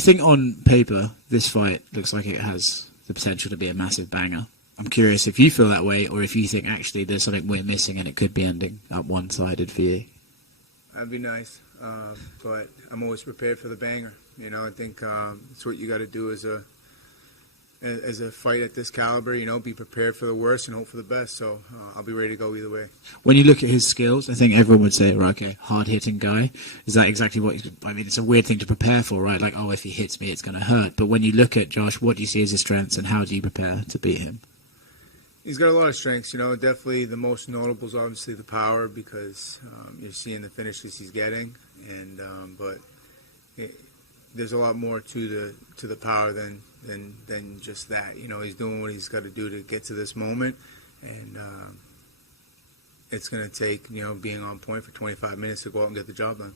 think on paper, this fight looks like it has the potential to be a massive banger. I'm curious if you feel that way, or if you think actually there's something we're missing and it could be ending up one-sided for you. That'd be nice, but I'm always prepared for the banger. I think it's what you got to do as a fight at this caliber. Be prepared for the worst and hope for the best. So I'll be ready to go either way. When you look at his skills, I think everyone would say, right, okay, hard-hitting guy. Is that exactly what? I mean, it's a weird thing to prepare for, right? Like, oh, if he hits me, it's going to hurt. But when you look at Josh, what do you see as his strengths, and how do you prepare to beat him? He's got a lot of strengths. Definitely the most notable is obviously the power, because you're seeing the finishes he's getting, and but there's a lot more to the power than just that. He's doing what he's got to do to get to this moment, and it's going to take being on point for 25 minutes to go out and get the job done.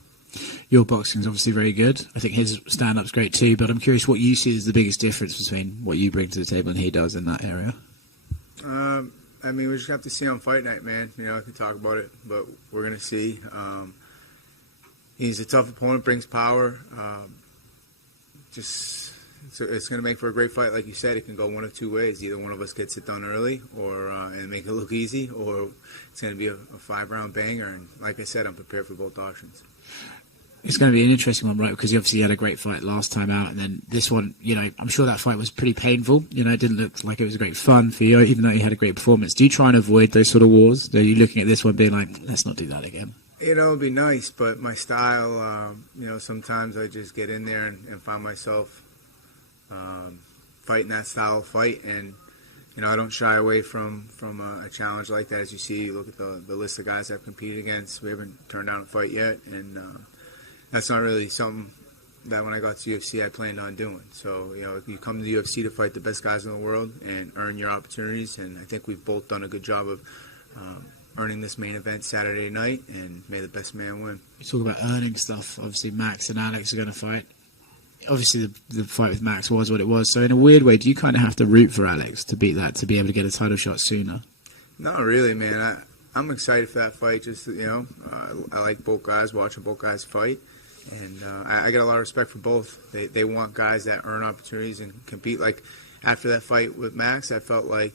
Your boxing is obviously very good. I think his stand-up's great too, but I'm curious what you see as the biggest difference between what you bring to the table and he does in that area. I mean, we just have to see on fight night, man. I can talk about it, but we're going to see. He's a tough opponent, brings power. It's going to make for a great fight. Like you said, it can go one of two ways. Either one of us gets it done early or and make it look easy, or it's going to be a 5-round banger. And like I said, I'm prepared for both options. It's going to be an interesting one, right? Because you obviously had a great fight last time out, and then this one, I'm sure that fight was pretty painful. It didn't look like it was great fun for you, even though you had a great performance. Do you try and avoid those sort of wars? Are you looking at this one being like, let's not do that again? It'd be nice, but my style, sometimes I just get in there and find myself fighting that style of fight, and I don't shy away from a challenge like that. As you see, you look at the list of guys I've competed against. We haven't turned down a fight yet, and that's not really something that when I got to UFC I planned on doing. So, you come to the UFC to fight the best guys in the world and earn your opportunities, and I think we've both done a good job of earning this main event Saturday night, and may the best man win. You talk about earning stuff. Obviously, Max and Alex are going to fight. Obviously, the fight with Max was what it was. So, in a weird way, do you kind of have to root for Alex to beat that, to be able to get a title shot sooner? Not really, man. I'm excited for that fight. Just, I like both guys, watching both guys fight. And I get a lot of respect for both. They want guys that earn opportunities and compete. Like, after that fight with Max, I felt like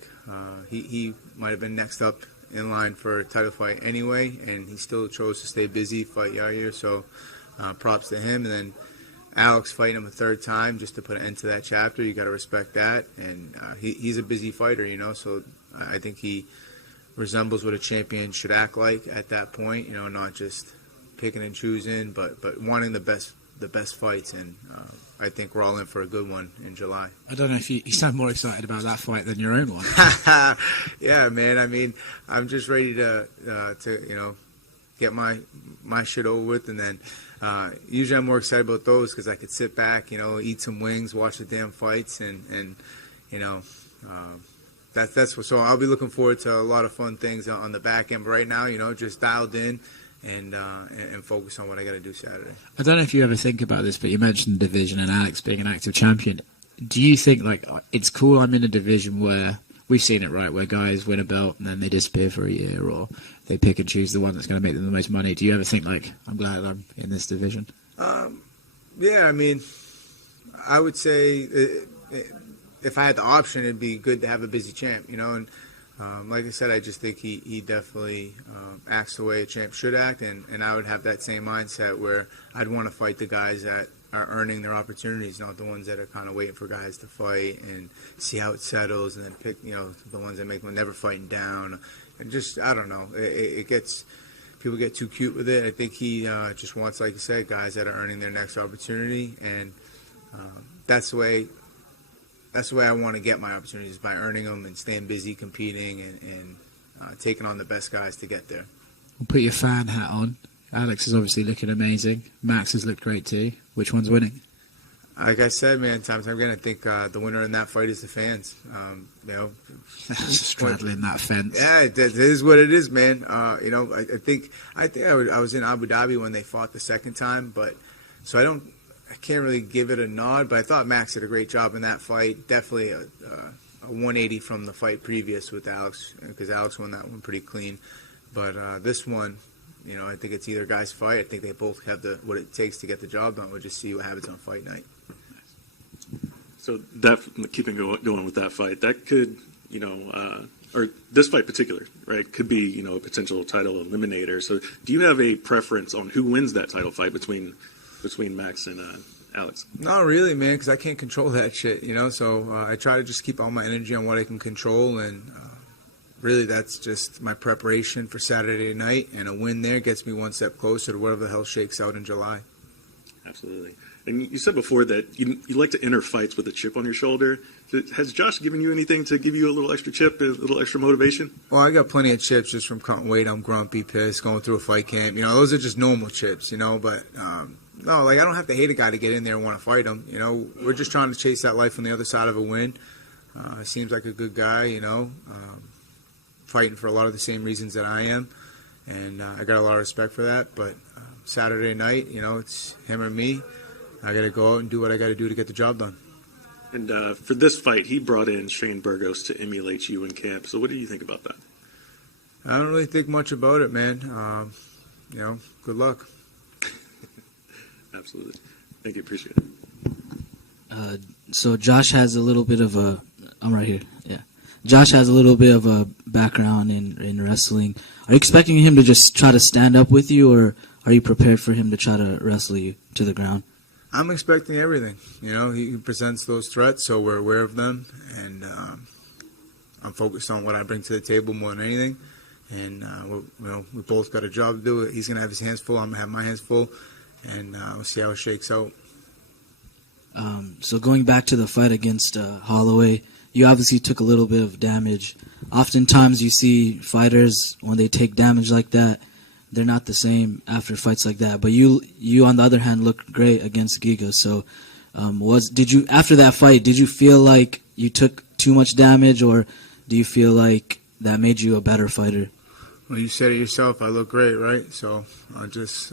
he might have been next up in line for a title fight anyway, and he still chose to stay busy, fight Yair. So props to him. And then Alex fighting him a third time just to put an end to that chapter. You got to respect that. And he's a busy fighter, so I think he resembles what a champion should act like at that point. Not just picking and choosing, but wanting the best fights, and I think we're all in for a good one in July. I don't know if you sound more excited about that fight than your own one. Yeah, man. I mean, I'm just ready to get my shit over with, and then usually I'm more excited about those because I could sit back, eat some wings, watch the damn fights, and that's what. So I'll be looking forward to a lot of fun things on the back end. But right now, just dialed in. And focus on what I got to do Saturday. I don't know if you ever think about this, but you mentioned the division and Alex being an active champion. Do you think, it's cool I'm in a division where we've seen it, right, where guys win a belt and then they disappear for a year, or they pick and choose the one that's going to make them the most money? Do you ever think, I'm glad I'm in this division? Yeah, I mean, I would say if I had the option, it'd be good to have a busy champ, and like I said, I just think he definitely acts the way a champ should act, and I would have that same mindset where I'd want to fight the guys that are earning their opportunities, not the ones that are kind of waiting for guys to fight and see how it settles, and then pick the ones that make them never fighting down, and just I don't know, it gets people get too cute with it. I think he just wants, like you said, guys that are earning their next opportunity, and that's the way. That's the way I want to get my opportunities, by earning them and staying busy, competing, and taking on the best guys to get there. We'll put your fan hat on. Alex is obviously looking amazing. Max has looked great too. Which one's winning? Like I said, man, time again, I think the winner in that fight is the fans. Straddling that fence. Yeah, that is what it is, man. I think I was in Abu Dhabi when they fought the second time, but so I can't really give it a nod, but I thought Max did a great job in that fight. Definitely a 180 from the fight previous with Alex, because Alex won that one pretty clean. But this one, I think it's either guys fight. I think they both have what it takes to get the job done. We'll just see what happens on fight night. So that, keeping going with that fight, that could, or this fight in particular, right, could be, a potential title eliminator. So do you have a preference on who wins that title fight between Max and Alex? Not really, man, because I can't control that shit, So I try to just keep all my energy on what I can control, and really that's just my preparation for Saturday night, and a win there gets me one step closer to whatever the hell shakes out in July. Absolutely. And you said before that you like to enter fights with a chip on your shoulder. Has Josh given you anything to give you a little extra chip, a little extra motivation? Well, I got plenty of chips just from cutting weight. I'm grumpy, pissed, going through a fight camp. Those are just normal chips, but no, I don't have to hate a guy to get in there and want to fight him. We're just trying to chase that life on the other side of a win. Seems like a good guy, fighting for a lot of the same reasons that I am. And I got a lot of respect for that. But Saturday night, it's him or me. I got to go out and do what I got to do to get the job done. And for this fight, he brought in Shane Burgos to emulate you in camp. So what do you think about that? I don't really think much about it, man. Good luck. Absolutely. Thank you. Appreciate it. So Josh has a little bit of a... I'm right here. Yeah. Josh has a little bit of a background in wrestling. Are you expecting him to just try to stand up with you, or are you prepared for him to try to wrestle you to the ground? I'm expecting everything. He presents those threats, so we're aware of them, and I'm focused on what I bring to the table more than anything. And we both got a job to do. He's gonna have his hands full. I'm gonna have my hands full, and we'll see how it shakes out. So going back to the fight against Holloway, you obviously took a little bit of damage. Oftentimes you see fighters, when they take damage like that, they're not the same after fights like that. But you on the other hand, looked great against Giga. So after that fight, did you feel like you took too much damage, or do you feel like that made you a better fighter? Well, you said it yourself. I look great, right? So I'll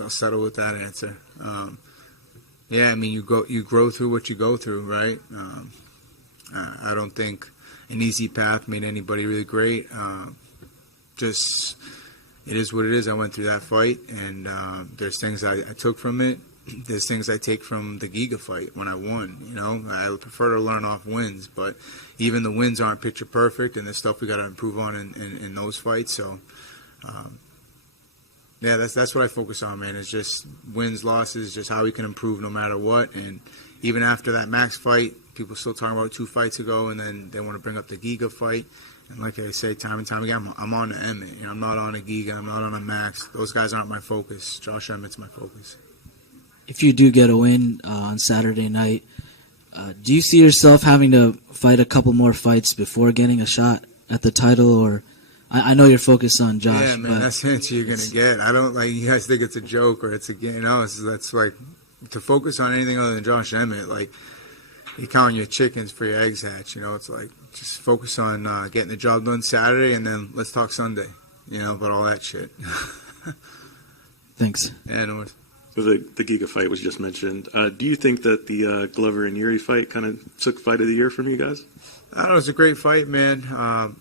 settle with that answer. Yeah, I mean, you grow through what you go through, right? I don't think an easy path made anybody really great. It is what it is. I went through that fight, and there's things I took from it. There's things I take from the Giga fight when I won. I prefer to learn off wins, but even the wins aren't picture perfect, and there's stuff we got to improve on in those fights. So, yeah, that's what I focus on, man. It's just wins, losses, just how we can improve no matter what. And even after that Max fight, people still talking about 2 fights ago, and then they want to bring up the Giga fight. And like I say time and time again, I'm on the Emmett. I'm not on a Giga. I'm not on a Max. Those guys aren't my focus. Josh Emmett's my focus. If you do get a win on Saturday night, do you see yourself having to fight a couple more fights before getting a shot at the title? Or I know you're focused on Josh. Yeah, man, that's the answer you're going to get. I don't you guys think it's a joke or it's a game. That's like to focus on anything other than Josh Emmett. Like, you count your chickens for your eggs hatch. It's like just focus on getting the job done Saturday, and then let's talk Sunday. About all that shit. Thanks. Yeah, no worries. So the Giga fight was just mentioned. Do you think that the Glover and Yuri fight kind of took fight of the year from you guys? I don't know. It's a great fight, man.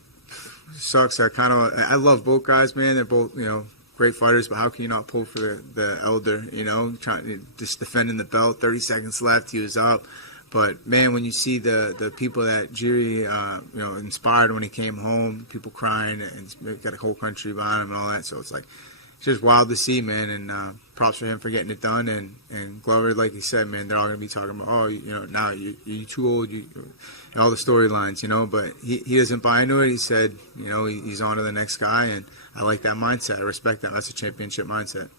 Sucks. I love both guys, man. They're both great fighters, but how can you not pull for the elder? Trying to just defending the belt. 30 seconds left. He was up. But man, when you see the people that Jiri inspired when he came home, people crying, and got a whole country behind him and all that, so it's just wild to see, man. And props for him for getting it done. And Glover, like he said, man, they're all gonna be talking about, now you're too old, and all the storylines, But he doesn't buy into it. He said, he's on to the next guy, and I like that mindset. I respect that. That's a championship mindset.